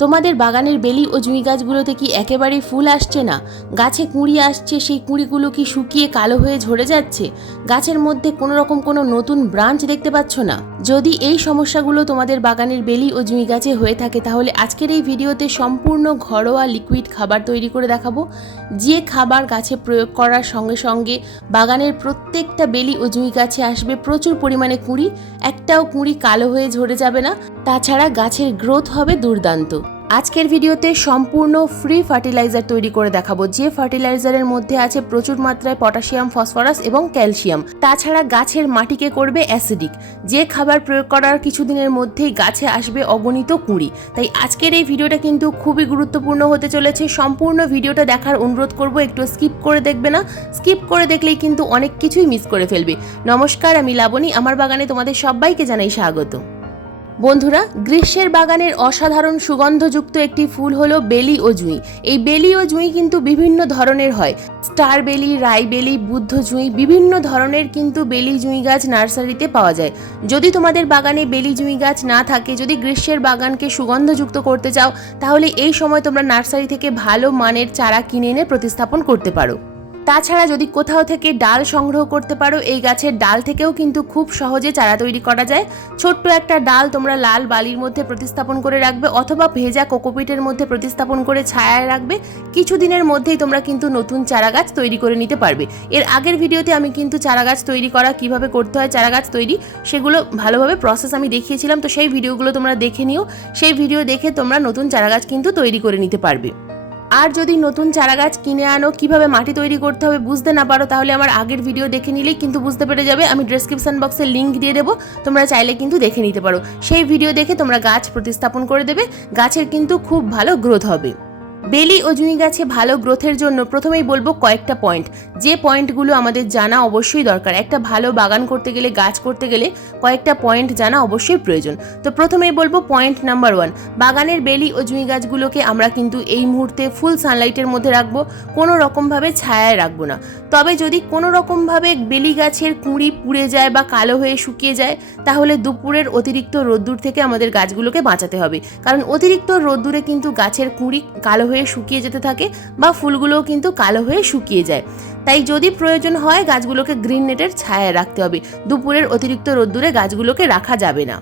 তোমাদের বাগানের বেলি ও জুঁই গাছগুলোতে কি একেবারেই ফুল আসছে না? গাছে কুঁড়ি আসছে, সেই কুঁড়িগুলো কি শুকিয়ে কালো হয়ে ঝরে যাচ্ছে? গাছের মধ্যে কোনো রকম কোনো নতুন ব্রাঞ্চ দেখতে পাচ্ছ না? যদি এই সমস্যাগুলো তোমাদের বাগানের বেলি ও জুঁই গাছে হয়ে থাকে, তাহলে আজকের এই ভিডিওতে সম্পূর্ণ ঘরোয়া লিকুইড খাবার তৈরি করে দেখাবো, যে খাবার গাছে প্রয়োগ করার সঙ্গে সঙ্গে বাগানের প্রত্যেকটা বেলি ও জুঁই গাছে আসবে প্রচুর পরিমাণে কুঁড়ি, একটাও কুঁড়ি কালো হয়ে ঝরে যাবে না, তাছাড়া গাছের গ্রোথ হবে দুর্দান্ত। আজকের ভিডিওতে সম্পূর্ণ ফ্রি ফার্টিলাইজার তৈরি করে দেখাবো, যে ফার্টিলাইজারের মধ্যে আছে প্রচুর মাত্রায় পটাশিয়াম, ফসফরাস এবং ক্যালসিয়াম। তাছাড়া গাছের মাটিকে করবে অ্যাসিডিক। যে খাবার প্রয়োগ করার কিছুদিনের মধ্যেই গাছে আসবে অগণিত কুঁড়ি। তাই আজকের এই ভিডিওটা কিন্তু খুবই গুরুত্বপূর্ণ হতে চলেছে। সম্পূর্ণ ভিডিওটা দেখার অনুরোধ করব, একটু স্কিপ করে দেখবে না। স্কিপ করে দেখলেই কিন্তু অনেক কিছুই মিস করে ফেলবে। নমস্কার, আমি লাবণী। আমার বাগানে তোমাদের সবাইকে জানাই স্বাগত। বন্ধুরা, গ্রীষ্মের বাগানের অসাধারণ সুগন্ধযুক্ত একটি ফুল হলো বেলি ও জুঁই। এই বেলি ও জুঁই কিন্তু বিভিন্ন ধরনের হয়। স্টার বেলি, রাই বেলি, বুদ্ধ জুঁই, বিভিন্ন ধরনের কিন্তু বেলি জুঁই গাছ নার্সারিতে পাওয়া যায়। যদি তোমাদের বাগানে বেলি জুঁই গাছ না থাকে, যদি গ্রীষ্মের বাগানকে সুগন্ধযুক্ত করতে চাও, তাহলে এই সময় তোমরা নার্সারি থেকে ভালো মানের চারা কিনে এনে প্রতিস্থাপন করতে পারো। তাছাড়া যদি কোথাও থেকে ডাল সংগ্রহ করতে পারো, এই গাছের ডাল থেকেও কিন্তু খুব সহজে চারা তৈরি করা যায়। ছোট্ট একটা ডাল তোমরা লাল বালির মধ্যে প্রতিস্থাপন করে রাখবে, অথবা ভেজা কোকোপিটের মধ্যে প্রতিস্থাপন করে ছায়ায় রাখবে। কিছুদিনের মধ্যেই তোমরা কিন্তু নতুন চারা গাছ তৈরি করে নিতে পারবে। এর আগের ভিডিওতে আমি কিন্তু চারা গাছ তৈরি করা, কিভাবে করতে হয় চারা গাছ তৈরি, সেগুলো ভালোভাবে প্রসেস আমি দেখিয়েছিলাম। তো সেই ভিডিওগুলো তোমরা দেখে নিও। সেই ভিডিও দেখে তোমরা নতুন চারা গাছ কিন্তু তৈরি করে নিতে পারবে। আর যদি নতুন চারা গাছ কিনে আনো, কিভাবে মাটি তৈরি করতে হবে বুঝতে না পারো, তাহলে আমার আগের ভিডিও দেখে নিলেই কিন্তু বুঝতে পেরে যাবে। আমি ডেসক্রিপশন বক্সে লিঙ্ক দিয়ে দেবো, তোমরা চাইলে কিন্তু দেখে নিতে পারো। সেই ভিডিও দেখে তোমরা গাছ প্রতিস্থাপন করে দেবে, গাছের কিন্তু খুব ভালো গ্রোথ হবে। বেলি ও জুঁই গাছে ভালো গ্রোথের জন্য প্রথমেই বলবো কয়েকটা পয়েন্ট, যে পয়েন্টগুলো আমাদের জানা অবশ্যই দরকার। একটা ভালো বাগান করতে গেলে, গাছ করতে গেলে কয়েকটা পয়েন্ট জানা অবশ্যই প্রয়োজন। তো প্রথমেই বলবো পয়েন্ট নাম্বার 1, বাগানের বেলি ও জুঁই গাছগুলোকে আমরা কিন্তু এই মুহূর্তে ফুল সানলাইটের মধ্যে রাখবো, কোনো রকমভাবে ছায়ায় রাখবো না। তবে যদি কোনো রকমভাবে বেলি গাছের কুঁড়ি পুড়ে যায় বা কালো হয়ে শুকিয়ে যায়, তাহলে দুপুরের অতিরিক্ত রোদ্দুর থেকে আমাদের গাছগুলোকে বাঁচাতে হবে। কারণ অতিরিক্ত রোদ্দুরে কিন্তু গাছের কুঁড়ি কালো হয়ে শুকিয়ে যেতে থাকে, বা ফুলগুলোও কিন্তু কালো হয়ে শুকিয়ে যায়। তাই যদি প্রয়োজন হয়, গাছগুলোকে গ্রিন নেটের ছায়ায় রাখতে হবে। দুপুরের অতিরিক্ত রোদ্দুরে গাছগুলোকে রাখা যাবে না।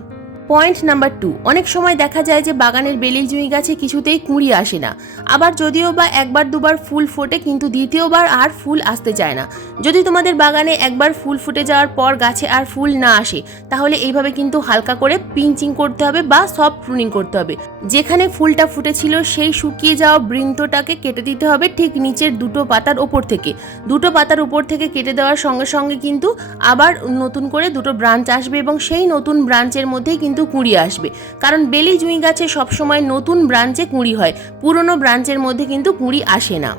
পয়েন্ট নাম্বার 2, অনেক সময় দেখা যায় যে বাগানের বেলি জুঁই গাছে কিছুতেই কুঁড়ি আসে না। আবার যদিও বা একবার দুবার ফুল ফোটে, কিন্তু দ্বিতীয়বার আর ফুল আসতে চায় না। যদি তোমাদের বাগানে একবার ফুল ফুটে যাওয়ার পর গাছে আর ফুল না আসে, তাহলে এইভাবে কিন্তু হালকা করে পিঞ্চিং করতে হবে বা সফট প্রুনিং করতে হবে। যেখানে ফুলটা ফুটেছিল সেই শুকিয়ে যাওয়া বৃন্তটাকে কেটে দিতে হবে, ঠিক নিচের দুটো পাতার ওপর থেকে। দুটো পাতার উপর থেকে কেটে দেওয়ার সঙ্গে সঙ্গে কিন্তু আবার নতুন করে দুটো ব্রাঞ্চ আসবে, এবং সেই নতুন ব্রাঞ্চের মধ্যেই কিন্তু কুঁড়ি আসবে। কারণ বেলি জুঁই গাছে সবসময় নতুন ব্রাঞ্চে কুঁড়ি হয়, পুরনো ব্রাঞ্চের মধ্যে কিন্তু কুঁড়ি আসে না।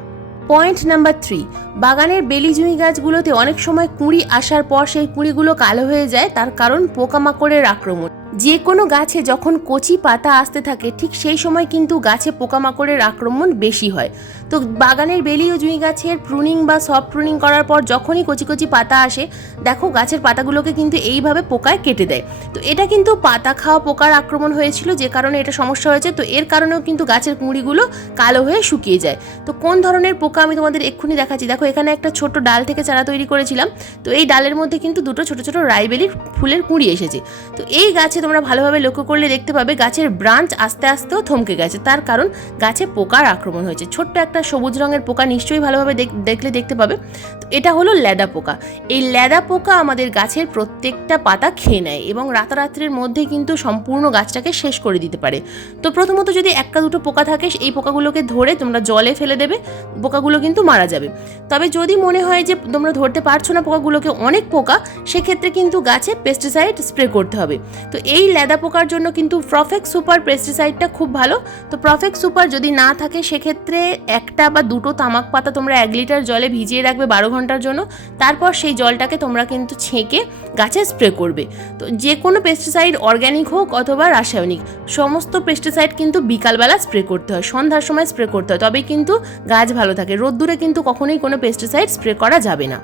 পয়েন্ট নাম্বার 3, বাগানের বেলি জুঁই গাছগুলোতে অনেক সময় কুঁড়ি আসার পর সেই কুঁড়িগুলো কালো হয়ে যায়, তার কারণ পোকামাকড়ের আক্রমণ। যে কোনো গাছে যখন কচি পাতা আসতে থাকে, ঠিক সেই সময় কিন্তু গাছে পোকামাকড়ের আক্রমণ বেশি হয়। তো বাগানের বেলি ও জুঁই গাছের প্রুনিং বা সফট প্রুনিং করার পর যখনই কচি কচি পাতা আসে, দেখো গাছের পাতাগুলোকে কিন্তু এইভাবে পোকায় কেটে দেয়। তো এটা কিন্তু পাতা খাওয়া পোকার আক্রমণ হয়েছিল, যে কারণে এটা সমস্যা হয়েছে। তো এর কারণেও কিন্তু গাছের কুঁড়িগুলো কালো হয়ে শুকিয়ে যায়। তো কোন ধরনের পোকা আমি তোমাদের এক্ষুনি দেখাচ্ছি। দেখো, এখানে একটা ছোট ডাল থেকে চারা তৈরি করেছিলাম। তো এই ডালের মধ্যে কিন্তু দুটো ছোট ছোট রাইবেলির ফুলের কুঁড়ি এসেছে। তো এই গাছে তোমরা ভালোভাবে লক্ষ্য করলে দেখতে পাবে গাছের ব্রাঞ্চ আস্তে আস্তেও থমকে গেছে, তার কারণ গাছে পোকার আক্রমণ হয়েছে। ছোট্ট একটা সবুজ রঙের পোকা নিশ্চয়ই ভালোভাবে দেখলে দেখতে পাবে। তো এটা হলো ল্যাদা পোকা। এই ল্যাদা পোকা আমাদের গাছের প্রত্যেকটা পাতা খেয়ে নেয়, এবং রাতারাত্রির মধ্যে কিন্তু সম্পূর্ণ গাছটাকে শেষ করে দিতে পারে। তো প্রথমত যদি একটা দুটো পোকা থাকে, এই পোকাগুলোকে ধরে তোমরা জলে ফেলে দেবে, পোকাগুলো কিন্তু মারা যাবে। তবে যদি মনে হয় যে তোমরা ধরতে পারছো না পোকাগুলোকে, অনেক পোকা, সেক্ষেত্রে কিন্তু গাছে পেস্টিসাইড স্প্রে করতে হবে। তো এই ল্যাদা পোকার জন্য কিন্তু প্রফেক্ট সুপার পেস্টিসাইডটা খুব ভালো। তো প্রফেক্ট সুপার যদি না থাকে, সেক্ষেত্রে একটা বা দুটো তামাক পাতা তোমরা 1 লিটার জলে ভিজিয়ে রাখবে 12 ঘন্টার জন্য। তারপর সেই জলটাকে তোমরা কিন্তু ছেঁকে গাছে স্প্রে করবে। তো যে কোনো পেস্টিসাইড, অর্গ্যানিক হোক অথবা রাসায়নিক, সমস্ত পেস্টিসাইড কিন্তু বিকালবেলা স্প্রে করতে হয়, সন্ধ্যার সময় স্প্রে করতে হয়, তবেই কিন্তু গাছ ভালো থাকে। রোদ্দুরে কিন্তু কখনোই কোনো পেস্টিসাইড স্প্রে করা যাবে না।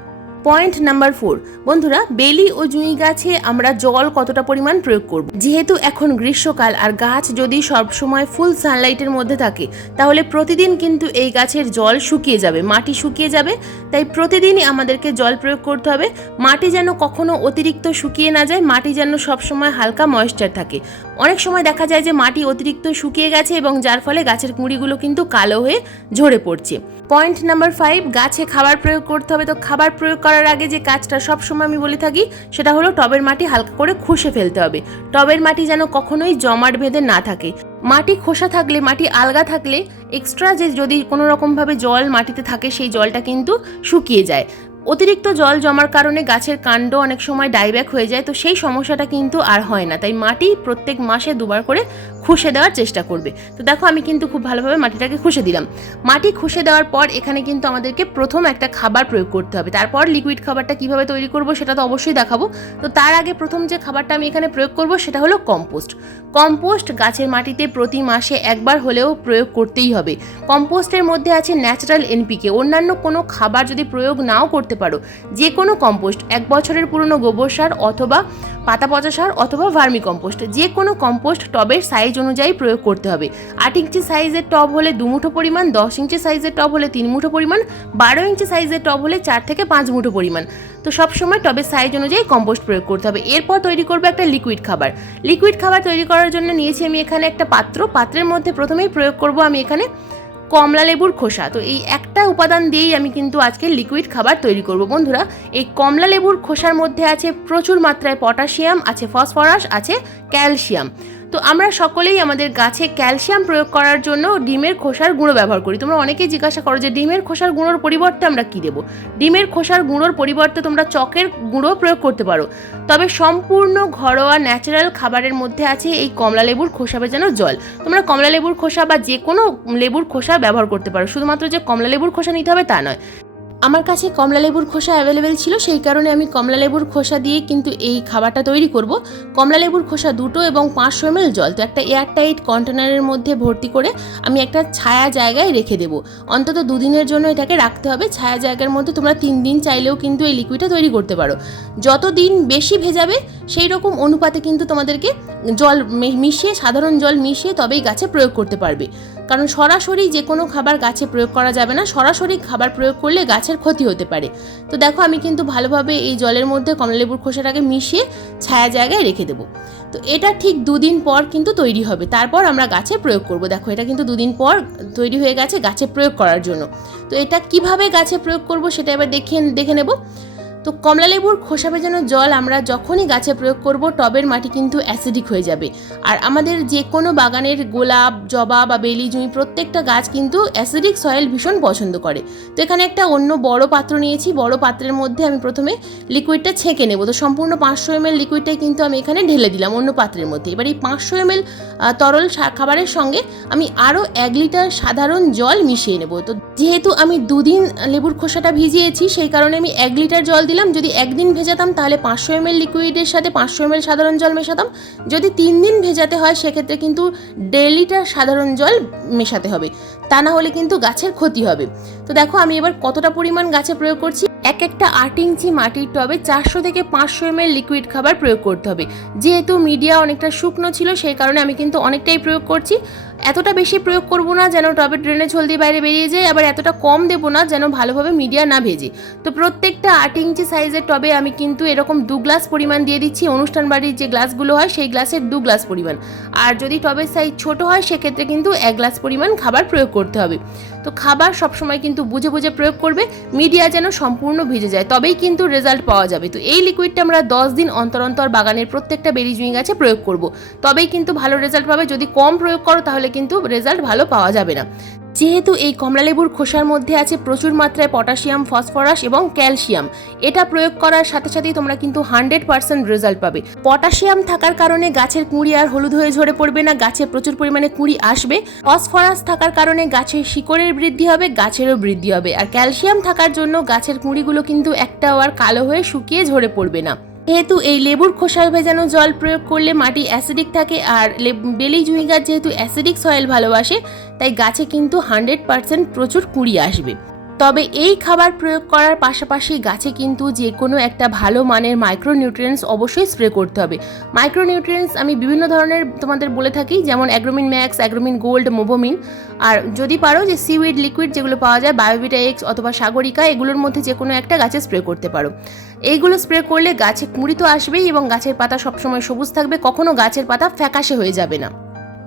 পয়েন্ট নাম্বার 4, বন্ধুরা, বেলি ও জুঁই গাছে আমরা জল কতটা পরিমাণ প্রয়োগ করব। যেহেতু এখন গ্রীষ্মকাল আর গাছ যদি সবসময় ফুল সানলাইটের মধ্যে থাকে তাহলে প্রতিদিন কিন্তু এই গাছের জল শুকিয়ে যাবে, মাটি শুকিয়ে যাবে। তাই প্রতিদিনই আমাদেরকে জল প্রয়োগ করতে হবে। মাটি যেন কখনো অতিরিক্ত শুকিয়ে না যায়, মাটি যেন সবসময় হালকা ময়েশ্চার থাকে। অনেক সময় দেখা যায় যে মাটি অতিরিক্ত শুকিয়ে গেছে এবং যার ফলে গাছের কুঁড়িগুলো কিন্তু কালো হয়ে ঝরে পড়ছে। পয়েন্ট নাম্বার 5, গাছে খাবার প্রয়োগ করতে হবে। তো খাবার প্রয়োগ করার আগে যে কাজটা সবসময় আমি বলে থাকি সেটা হলো টবের মাটি হালকা করে খুশে ফেলতে হবে। টবের মাটি যেন কখনোই জমাট বেঁধে না থাকে। মাটি খোসা থাকলে, মাটি আলগা থাকলে এক্সট্রা যে যদি কোনো রকমভাবে জল মাটিতে থাকে সেই জলটা কিন্তু শুকিয়ে যায়। অতিরিক্ত জল জমার কারণে গাছের কাণ্ড অনেক সময় ডাইব্যাক হয়ে যায়, তো সেই সমস্যাটা কিন্তু আর হয় না। তাই মাটি প্রত্যেক মাসে 2 বার করে খুশে দেওয়ার চেষ্টা করবে। তো দেখো আমি কিন্তু খুব ভালোভাবে মাটিটাকে খুশে দিলাম। মাটি খুশে দেওয়ার পর এখানে কিন্তু আমাদেরকে প্রথম একটা খাবার প্রয়োগ করতে হবে। তারপর লিকুইড খাবারটা কিভাবে তৈরি করব সেটা তো অবশ্যই দেখাবো। তো তার আগে প্রথম যে খাবারটা আমি এখানে প্রয়োগ করব সেটা হলো কম্পোস্ট। কম্পোস্ট গাছের মাটিতে প্রতি মাসে একবার হলেও প্রয়োগ করতেই হবে। কম্পোস্টের মধ্যে আছে ন্যাচারাল এনপিকে। অন্যান্য কোনো খাবার যদি প্রয়োগ নাও করতে পারো, যে কোনো কম্পোস্ট, 1 বছরের পুরনো গোবর সার অথবা পাতা পচা সার অথবা ভার্মি কম্পোস্ট, যে কোনো কম্পোস্ট টবের সাইজ অনুযায়ী প্রয়োগ করতে হবে। 8 ইঞ্চি সাইজের টব হলে 2 মুঠো পরিমাণ, 10 ইঞ্চি সাইজের টব হলে 3 মুঠো পরিমাণ, 12 ইঞ্চি সাইজের টব হলে 4 থেকে 5 মুঠো পরিমাণ। তো সবসময় টবের সাইজ অনুযায়ী কম্পোস্ট প্রয়োগ করতে হবে। এরপর তৈরি করবো একটা লিকুইড খাবার। লিকুইড খাবার তৈরি করার জন্য নিয়েছি আমি এখানে একটা পাত্র। পাত্রের মধ্যে প্রথমেই প্রয়োগ করব আমি এখানে কমলা লেবুর খোসা। তো এই একটা উপাদান দিয়েই আমি কিন্তু আজকে লিকুইড খাবার তৈরি করব। বন্ধুরা, এই কমলা লেবুর খোসার মধ্যে আছে প্রচুর মাত্রায় পটাশিয়াম, আছে ফসফরাস, আছে ক্যালসিয়াম। তো আমরা সকলেই আমাদের গাছে ক্যালসিয়াম প্রয়োগ করার জন্য ডিমের খোসার গুঁড়ো ব্যবহার করি। তোমরা অনেকেই জিজ্ঞাসা করো যে ডিমের খোসার গুঁড়োর পরিবর্তে আমরা কী দেবো। ডিমের খোসার গুঁড়োর পরিবর্তে তোমরা চকের গুঁড়ো প্রয়োগ করতে পারো। তবে সম্পূর্ণ ঘরোয়া ন্যাচারাল খাবারের মধ্যে আছে এই কমলা লেবুর খোসা ভেজানো জল। তোমরা কমলা লেবুর খোসা বা যে কোনো লেবুর খোসা ব্যবহার করতে পারো, শুধুমাত্র যে কমলা লেবুর খোসা নিতে হবে তা নয়। আমার কাছে কমলা লেবুর খোসা অ্যাভেলেবেল ছিল, সেই কারণে আমি কমলা লেবুর খোসা দিয়ে কিন্তু এই খাবারটা তৈরি করব। কমলা লেবুর খোসা 2টো এবং 500 ml জল। তো একটা এয়ারটাইট কন্টেনারের মধ্যে ভর্তি করে আমি একটা ছায়া জায়গায় রেখে দেবো। অন্তত 2 দিনের জন্য এটাকে রাখতে হবে। ছায়া জায়গার মধ্যে তোমরা 3 দিন চাইলেও কিন্তু এই লিকুইডটা তৈরি করতে পারো। যত দিন বেশি ভেজাবে সেই রকম অনুপাতে কিন্তু তোমাদেরকে জল মিশিয়ে, সাধারণ জল মিশিয়ে তবেই গাছে প্রয়োগ করতে পারবে। কারণ সরাসরি যে কোনো খাবার গাছে প্রয়োগ করা যাবে না। সরাসরি খাবার প্রয়োগ করলে গাছের ক্ষতি হতে পারে। তো দেখো আমি কিন্তু ভালোভাবে এই জলের মধ্যে কমলালেবুর খোসাটাকে মিশিয়ে ছায়া জায়গায় রেখে দেবো। তো এটা ঠিক 2 দিন পর কিন্তু তৈরি হবে। তারপর আমরা গাছে প্রয়োগ করব। দেখো এটা কিন্তু 2 দিন পর তৈরি হয়ে গেছে গাছে প্রয়োগ করার জন্য। তো এটা কিভাবে গাছে প্রয়োগ করব সেটা এবার দেখে নেব। তো কমলা লেবুর খোসা ভেজানো জল আমরা যখনই গাছে প্রয়োগ করব টবের মাটি কিন্তু অ্যাসিডিক হয়ে যাবে। আর আমাদের যে কোনো বাগানের গোলাপ, জবা বা বেলি, জুঁই প্রত্যেকটা গাছ কিন্তু অ্যাসিডিক সয়েল ভীষণ পছন্দ করে। তো এখানে একটা অন্য বড় পাত্র নিয়েছি। বড় পাত্রের মধ্যে আমি প্রথমে লিকুইডটা ছেঁকে নেব। তো সম্পূর্ণ 500 ml লিকুইডটাই কিন্তু আমি এখানে ঢেলে দিলাম অন্য পাত্রের মধ্যে। এবার এই 500 ml তরল খাবারের সঙ্গে আমি আরও 1 লিটার সাধারণ জল মিশিয়ে নেব। তো যেহেতু আমি 2 দিন লেবুর খোসাটা ভিজিয়েছি সেই কারণে আমি 1 লিটার জল দিলাম। যদি 1 দিন ভেজাতাম তাহলে 500 ml লিকুইডের সাথে 500 ml সাধারণ জল মেশাতাম। যদি 3 দিন ভেজাতে হয় সেক্ষেত্রে কিন্তু 1.5 লিটার সাধারণ জল মেশাতে হবে, তা না হলে কিন্তু গাছের ক্ষতি হবে। তো দেখো আমি এবার কতটা পরিমাণ গাছে প্রয়োগ করছি। একটা 8 ইঞ্চি মাটির টবে 400 থেকে 500 ml লিকুইড খাবার প্রয়োগ করতে হবে। যেহেতু মিডিয়া অনেকটা শুকনো ছিল সেই কারণে আমি কিন্তু অনেকটাই প্রয়োগ করছি। এতটা বেশি প্রয়োগ করব না যেন টবের ড্রেনেজ হোল দিয়ে বাইরে বেরিয়ে যায়, আবার এতটা কম দেবো না যেন ভালোভাবে মিডিয়া না ভেজে। তো প্রত্যেকটা 8 ইঞ্চি সাইজের টবে আমি কিন্তু এরকম 2 গ্লাস পরিমাণ দিয়ে দিচ্ছি। অনুষ্ঠান বাড়ির যে গ্লাসগুলো হয় সেই গ্লাসের 2 গ্লাস পরিমাণ। আর যদি টবের সাইজ ছোট হয় সেক্ষেত্রে কিন্তু 1 গ্লাস পরিমাণ খাবার প্রয়োগ করতে হবে। তো খাবার সবসময় কিন্তু বুঝে বুঝে প্রয়োগ করবে, মিডিয়া যেন সম্পূর্ণ ভিজে যায়, তবেই কিন্তু রেজাল্ট পাওয়া যাবে। তো এই লিকুইডটা আমরা 10 দিন অন্তর অন্তর বাগানের প্রত্যেকটা বেলি, জুঁই গাছে প্রয়োগ করব, তবেই কিন্তু ভালো রেজাল্ট পাবে। যদি কম প্রয়োগ করো তাহলে কিন্তু রেজাল্ট ভালো পাওয়া যাবে না। যেহেতু এই কমলালেবুর খোসার মধ্যে আছে প্রচুর মাত্রায় পটাশিয়াম, ফসফরাস এবং ক্যালসিয়াম, এটা প্রয়োগ করার সাথে সাথেই তোমরা কিন্তু 100% রেজাল্ট পাবে। পটাশিয়াম থাকার কারণে গাছের কুঁড়ি আর হলুদ হয়ে ঝরে পড়বে না, গাছে প্রচুর পরিমাণে কুঁড়ি আসবে। ফসফরাস থাকার কারণে গাছের শিকড়ের বৃদ্ধি হবে, গাছেরও বৃদ্ধি হবে। আর ক্যালসিয়াম থাকার জন্য গাছের কুঁড়িগুলো কিন্তু একটাও আর কালো হয়ে শুকিয়ে ঝরে পড়বে না। যেহেতু এই লেবুর খোসা ভেজানো জল প্রয়োগ করলে মাটি অ্যাসিডিক থাকে, আর বেলি, জুঁই গাছ যেহেতু অ্যাসিডিক সয়েল ভালোবাসে তাই গাছে কিন্তু 100% প্রচুর কুঁড়ি আসবে। তবে এই খাবার প্রয়োগ করার পাশাপাশি গাছে কিন্তু যে কোনো একটা ভালো মানের মাইক্রোনিউট্রিয়েন্টস অবশ্যই স্প্রে করতে হবে। মাইক্রোনিউট্রিয়েন্টস আমি বিভিন্ন ধরনের তোমাদের বলে থাকি, যেমন অ্যাগ্রোমিন ম্যাক্স, অ্যাগ্রোমিন গোল্ড, মোভোমিন। আর যদি পারো যে সিউইড লিকুইড যেগুলো পাওয়া যায়, বায়োভিটা এক্স অথবা সাগরিকা, এগুলোর মধ্যে যে কোনো একটা গাছে স্প্রে করতে পারো। এইগুলো স্প্রে করলে গাছে কুঁড়ি তো আসবেই এবং গাছের পাতা সবসময় সবুজ থাকবে, কখনো গাছের পাতা ফ্যাকাশে হয়ে যাবে না।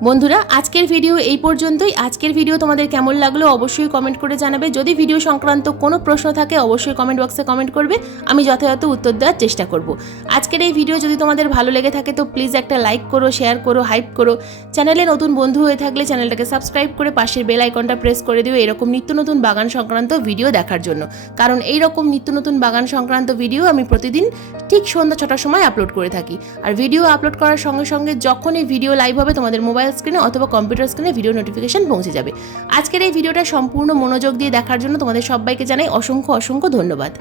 বন্ধুরা, আজকের ভিডিও এই পর্যন্তই। আজকের ভিডিও তোমাদের কেমন লাগলো অবশ্যই কমেন্ট করে জানাবে। যদি ভিডিও সংক্রান্ত কোনো প্রশ্ন থাকে অবশ্যই কমেন্ট বক্সে কমেন্ট করবে, আমি যথাযথ উত্তর দেওয়ার চেষ্টা করব। আজকের এই ভিডিও যদি তোমাদের ভালো লেগে থাকে তো প্লিজ একটা লাইক করো, শেয়ার করো, হাইপ করো। চ্যানেলে নতুন বন্ধু হয়ে থাকলে চ্যানেলটাকে সাবস্ক্রাইব করে পাশের বেল আইকনটা প্রেস করে দিও এরকম নিত্য নতুন বাগান সংক্রান্ত ভিডিও দেখার জন্য। কারণ এইরকম নিত্য নতুন বাগান সংক্রান্ত ভিডিও আমি প্রতিদিন ঠিক সন্ধ্যা 6টার সময় আপলোড করে থাকি। আর ভিডিও আপলোড করার সঙ্গে সঙ্গে যখন এই ভিডিও লাইভ হবে তোমাদের মোবাইল স্ক্রিনে অথবা কম্পিউটার স্ক্রিনে ভিডিও নোটিফিকেশন পৌঁছে যাবে। আজকের এই ভিডিওটা সম্পূর্ণ মনোযোগ দিয়ে দেখার জন্য তোমাদের সবাইকে জানাই অসংখ্য অসংখ্য ধন্যবাদ।